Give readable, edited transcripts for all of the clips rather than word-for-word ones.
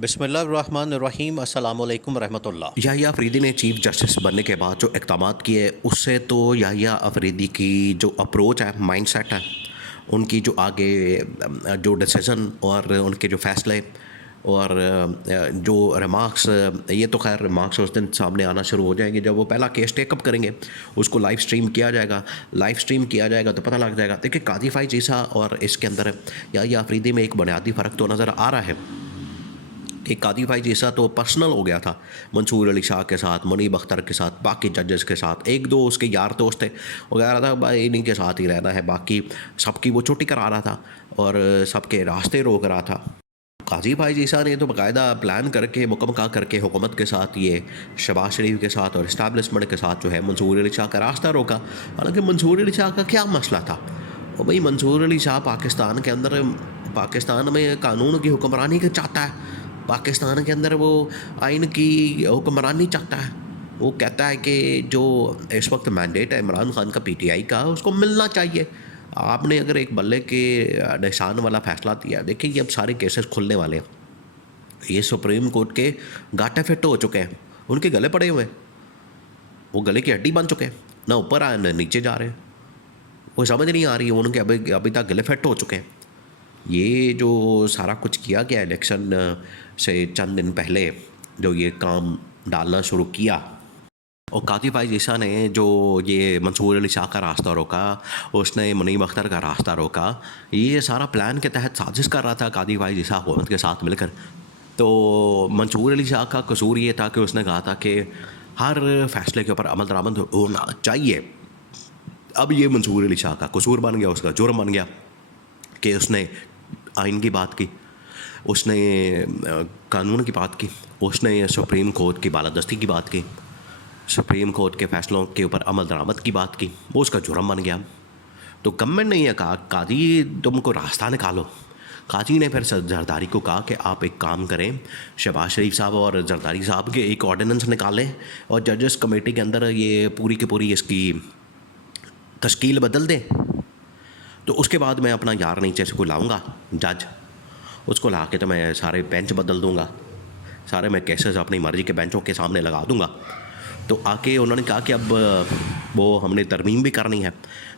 बिस्मिल्लाहिर्रहमानिर्रहीम अस्सलाम वालेकुम रहमतुल्लाह। याहिया अफरीदी ने चीफ जस्टिस बनने के बाद जो इक़दामात किए उससे तो याहिया अफरीदी की जो अप्रोच है, माइंडसेट है, उनकी जो आगे जो डिसीज़न और उनके जो फ़ैसले और जो रिमार्क्स, ये तो ख़ैर रिमार्क्स उस दिन सामने आना शुरू हो जाएंगे जब वो पहला केस टेकअप करेंगे। उसको लाइव स्ट्रीम किया जाएगा तो पता लग जाएगा। देखिए, काजी फ़ाइज़ ईसा और इसके अंदर याहिया अफरीदी में एक बुनियादी फ़र्क तो नज़र आ रहा है कि कादी भाई जैसा तो पर्सनल हो गया था मंसूर अली शाह के साथ, मुनीब अख्तर के साथ, बाकी जजेस के साथ। एक दो उसके यार दोस्त थे, वो कह रहा था भाई इन्हीं के साथ ही रहना है, बाकी सबकी वो छुट्टी करा रहा था और सबके रास्ते रोक रहा था। काजी भाई जीसा ने तो बाकायदा प्लान करके मुकम्मल करके हुकूमत के साथ, ये शहबाज शरीफ के साथ और इस्टेब्लिशमेंट के साथ जो है मंसूर अली शाह का रास्ता रोका। हालांकि मंसूर अली शाह का क्या मसला था? और भाई मंसूर अली शाह पाकिस्तान के अंदर, पाकिस्तान में कानून की हुक्मरानी का चाहता है। पाकिस्तान के अंदर वो आइन की हुक्मरानी चाहता है। वो कहता है कि जो इस वक्त मैंडेट है इमरान खान का पीटीआई का, उसको मिलना चाहिए। आपने अगर एक बल्ले के निशान वाला फैसला दिया, देखिए ये अब सारे केसेस खुलने वाले हैं। ये सुप्रीम कोर्ट के गाटे फिट हो चुके हैं, उनके गले पड़े हुए हैं, वो गले की हड्डी बन चुके हैं, ना ऊपर आ ना नीचे जा रहे हैं। वो समझ नहीं आ रही है उनके, अभी अभी तक गले फिट हो चुके हैं। ये जो सारा कुछ किया गया इलेक्शन से चंद दिन पहले, जो ये काम डालना शुरू किया, और काजी भाई ईसा ने जो ये मंसूर अली शाह का रास्ता रोका, उसने मुनीब अख्तर का रास्ता रोका, ये सारा प्लान के तहत साजिश कर रहा था काजी भाई ईसा हुकूमत के साथ मिलकर। तो मंसूर अली शाह का कसूर ये था कि उसने कहा था कि हर फैसले के ऊपर अमल दरामद होना चाहिए। अब ये मंसूर अली शाह का कसूर बन गया, उसका जुर्म बन गया कि उसने आइन की बात की, उसने कानून की बात की, उसने सुप्रीम कोर्ट की बालादस्ती की बात की, सुप्रीम कोर्ट के फैसलों के ऊपर अमल दरामद की बात की। वो उसका जुर्म बन गया। तो गवर्नमेंट ने यह कहा, काजी तुमको रास्ता निकालो। काजी ने फिर जरदारी को कहा कि आप एक काम करें, शहबाज शरीफ साहब और जरदारी साहब के एक ऑर्डिनेंस निकालें और जजेस कमेटी के अंदर ये पूरी की पूरी इसकी तश्कील बदल दें। तो उसके बाद मैं अपना यार नीचे से कोई लाऊंगा जज, उसको ला के तो मैं सारे बेंच बदल दूंगा, सारे मैं केसेस अपनी मर्ज़ी के बेंचों के सामने लगा दूंगा। तो आके उन्होंने कहा कि अब वो हमने तरमीम भी करनी है,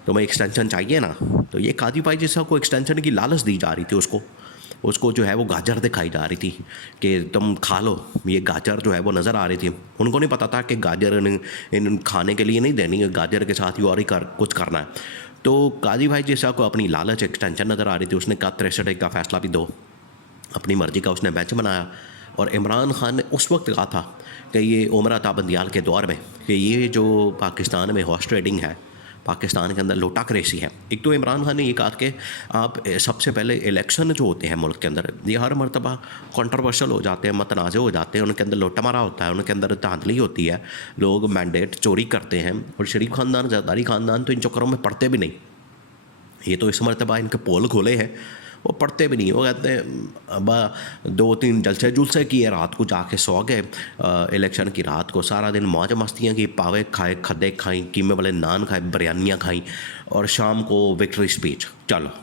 तो मैं एक्सटेंशन चाहिए ना। तो ये काजी भाई जैसा को एक्सटेंशन की लालच दी जा रही थी, उसको जो है वो गाजर दिखाई जा रही थी कि तुम खा लो। ये गाजर जो है वो नज़र आ रही थी। उनको नहीं पता था कि गाजर इन खाने के लिए नहीं देनी है, गाजर के साथ ही और ही कुछ करना है। तो काजी भाई जैसा को अपनी लालच एक्सटेंशन नज़र आ रही थी। उसने कहा 63 का फ़ैसला भी दो, अपनी मर्ज़ी का उसने बेंच बनाया। और इमरान खान ने उस वक्त कहा था कि ये उमर अता बंदियाल के दौर में कि ये जो पाकिस्तान में हॉर्स ट्रेडिंग है, पाकिस्तान के अंदर लोटा करेसी है। एक तो इमरान खान ने ये कहा कि आप सबसे पहले इलेक्शन जो होते हैं मुल्क के अंदर, ये हर मरतबा कंट्रोवर्शियल हो जाते हैं, मतनाज़ हो जाते हैं, उनके अंदर लोटा मारा होता है, उनके अंदर धांधली होती है, लोग मैंडेट चोरी करते हैं। और शरीफ ख़ानदान, जरदारी ख़ानदान तो इन चक्करों में पड़ते भी नहीं। ये तो इस मरतबा इनके पोल खोले हैं, वो पढ़ते भी नहीं। वो कहते हैं अब 2-3 जलसे जुलसे किए, रात को जाके सो गए, इलेक्शन की रात को सारा दिन मौज मस्तियाँ की, पावे खाए, खदे खाई, कीमे वाले नान खाए, बिरयानियाँ खाई, और शाम को विक्ट्री स्पीच। चलो,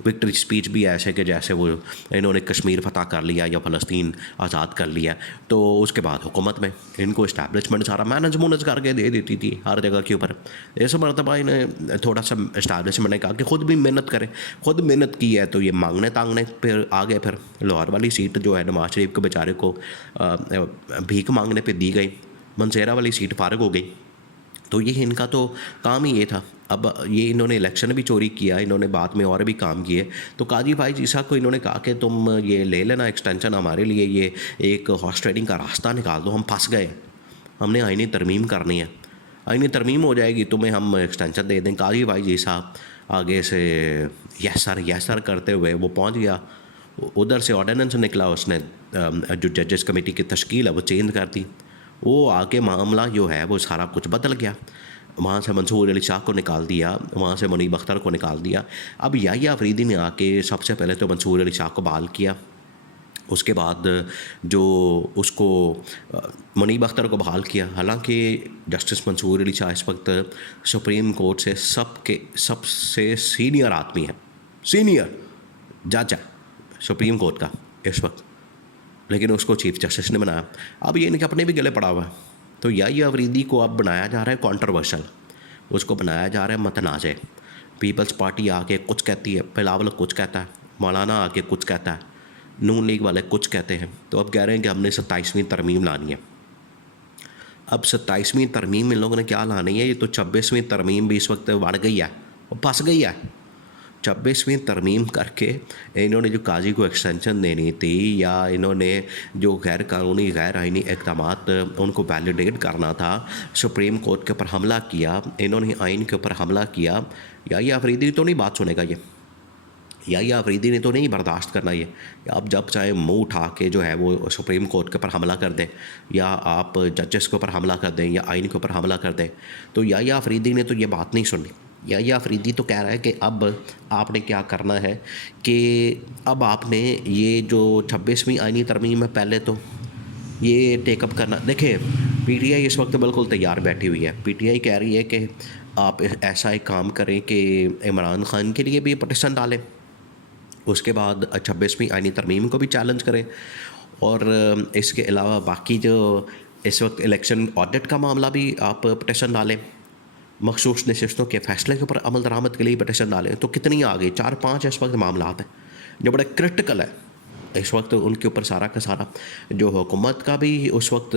विक्ट्री स्पीच भी ऐसे कि जैसे वो इन्होंने कश्मीर फतह कर लिया या फ़लस्तीन आज़ाद कर लिया। तो उसके बाद हुकूमत में इनको इस्टेब्लिशमेंट सारा मैनेज मुनेज करके दे देती थी हर जगह के ऊपर। इस मरतबा इन्हें थोड़ा सा इस्टेब्लिशमेंट ने कहा कि ख़ुद भी मेहनत करें। खुद मेहनत की है तो ये मांगने तांगने फिर आ गए। फिर लाहौर वाली सीट जो है नवाज शरीफ के बेचारे को भीख मांगने पर दी गई, मनसेरा वाली सीट फारग हो गई। तो ये इनका तो काम ही ये था। अब ये इन्होंने इलेक्शन भी चोरी किया, इन्होंने बाद में और भी काम किए। तो काजी भाई जीसा को इन्होंने कहा कि तुम ये ले लेना एक्सटेंशन, हमारे लिए ये एक हॉर्स ट्रेडिंग का रास्ता निकाल दो, हम फंस गए, हमने आईनी तरमीम करनी है, आईनी तरमीम हो जाएगी, तुम्हें हम एक्सटेंशन दे दें। काजी भाई जीसा आगे से यस सर करते हुए वो पहुँच गया। उधर से ऑर्डिनेंस निकला, उसने जो जजेस कमेटी की तश्कील है वो चेंज कर दी। वो आके मामला जो है वो सारा कुछ बदल गया। वहाँ से मंसूर अली शाह को निकाल दिया, वहाँ से मुनीब अख्तर को निकाल दिया। अब याहिया अफरीदी ने आके सबसे पहले तो मंसूर अली शाह को बहाल किया, उसके बाद जो उसको मुनीब अख्तर को बहाल किया। हालांकि जस्टिस मंसूर अली शाह इस वक्त सुप्रीम कोर्ट से सबसे सीनियर आदमी है, सीनियर जज है सुप्रीम कोर्ट का इस वक्त। लेकिन उसको चीफ जस्टिस ने बनाया। अब ये इनके अपने भी गले पड़ा हुआ है। तो याहिया अफरीदी को अब बनाया जा रहा है कॉन्ट्रोवर्शल, उसको बनाया जा रहा है मतनाज़। पीपल्स पार्टी आके कुछ कहती है, बिलावल कुछ कहता है, मौलाना आके कुछ कहता है, नून लीग वाले कुछ कहते हैं। तो अब कह रहे हैं कि हमने 27वीं तरमीम लानी है। अब 27वीं तरमीम इन लोगों ने क्या लानी है? ये तो 26वीं तरमीम भी इस वक्त बढ़ गई है और फंस गई है। 26वीं तरमीम करके इन्होंने जो काजी को एक्सटेंशन देनी थी, या इन्होंने जो गैर कानूनी गैर आइनी इक़दामात उनको वैलिडेट करना था, सुप्रीम कोर्ट के ऊपर हमला किया, इन्होंने आइन के ऊपर हमला किया। याहिया अफरीदी तो नहीं बात सुनेगा ये, याहिया अफरीदी ने तो नहीं बर्दाश्त करना ये। आप जब चाहे मुंह उठा के जो है वो सुप्रीम कोर्ट के ऊपर हमला कर दें, या आप जजेस के ऊपर हमला कर दें, या आइन के ऊपर हमला कर दें। तो याहिया अफरीदी ने तो ये बात नहीं सुननी। याहिया अफरीदी तो कह रहा है कि अब आपने क्या करना है कि अब आपने ये जो 26वीं आइनी तरमीम है, पहले तो ये टेकअप करना। देखें, पीटीआई इस वक्त बिल्कुल तैयार बैठी हुई है। पीटीआई कह रही है कि आप ऐसा एक काम करें कि इमरान खान के लिए भी पटिशन डालें, उसके बाद 26वीं आइनी तरमीम को भी चैलेंज करें, और इसके अलावा बाकी जो इस वक्त इलेक्शन ऑडिट का मामला भी आप पटिशन डालें, मखसूस नशिस्तों के फ़ैसले के ऊपर अमल दरामद के लिए पटिशन डालें। तो कितनी आ गई? 4-5 इस वक्त मामलात हैं जो बड़े क्रिटिकल है इस वक्त। उनके ऊपर सारा का सारा जो हुकूमत का भी उस वक्त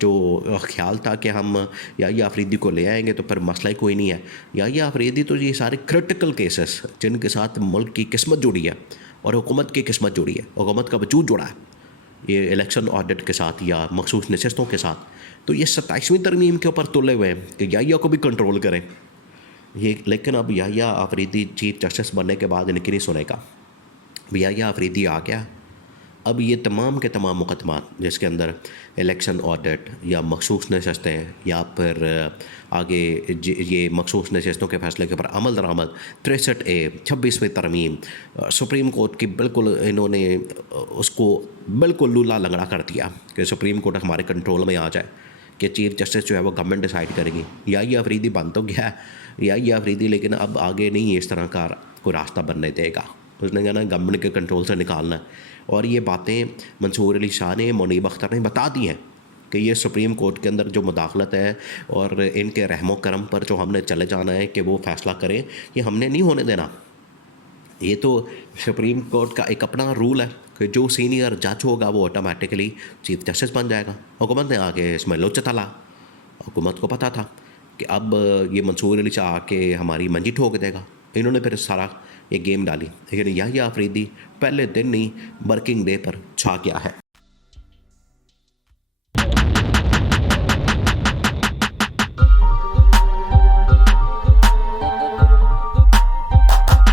जो ख्याल था कि हम याहिया अफरीदी को ले आएंगे तो फिर मसला ही कोई नहीं है। याहिया अफरीदी तो ये सारे क्रिटिकल केसेस जिनके साथ मुल्क की किस्मत जुड़ी है और हुकूमत की किस्मत जुड़ी है, हुकूमत का वजूद जुड़ा है, ये इलेक्शन ऑडिट के साथ या मखसूस नशिस्तों के साथ। तो ये 27वीं तरमीम के ऊपर तुले हुए हैं कि याहिया को भी कंट्रोल करें ये। लेकिन अब याहिया अफरीदी चीफ जस्टिस बनने के बाद इनकी नहीं सुनेगा। याहिया अफरीदी आ गया, अब ये तमाम के तमाम मुकदमात जिसके अंदर इलेक्शन ऑडिट या मखसूस नशस्तें या फिर आगे ये मखसूस नशस्तों के फ़ैसले के ऊपर अमल दरामद, 63A, 26वीं तरमीम, सुप्रीम कोर्ट की बिल्कुल इन्होंने उसको बिल्कुल लूला लंगड़ा कर दिया कि सुप्रीम कोर्ट हमारे कंट्रोल में आ जाए, कि चीफ जस्टिस जो है वो गवर्नमेंट डिसाइड करेगी। याहिया अफरीदी बन तो गया है याहिया अफरीदी, लेकिन अब आगे नहीं इस तरह का कोई रास्ता बनने देगा। उसने कहना गवर्नमेंट के कंट्रोल से निकालना है। और ये बातें मंसूर अली शाह ने, मुनीब अख्तर ने बता दी हैं कि ये सुप्रीम कोर्ट के अंदर जो मुदाखलत है और इनके रहमो करम पर जो हमने चले जाना है कि वो फ़ैसला करें, ये हमने नहीं होने देना। ये तो सुप्रीम कोर्ट का एक अपना रूल है कि जो सीनियर जज होगा वो ऑटोमेटिकली चीफ जस्टिस बन जाएगा। हुकूमत ने आके इसमें लोच तला, हुकूमत को पता था कि अब ये मंसूर अली शाह आके हमारी मंजी ठोक देगा, इन्होंने फिर सारा ये गेम डाली। लेकिन याहिया अफरीदी पहले दिन ही वर्किंग डे पर छा गया है।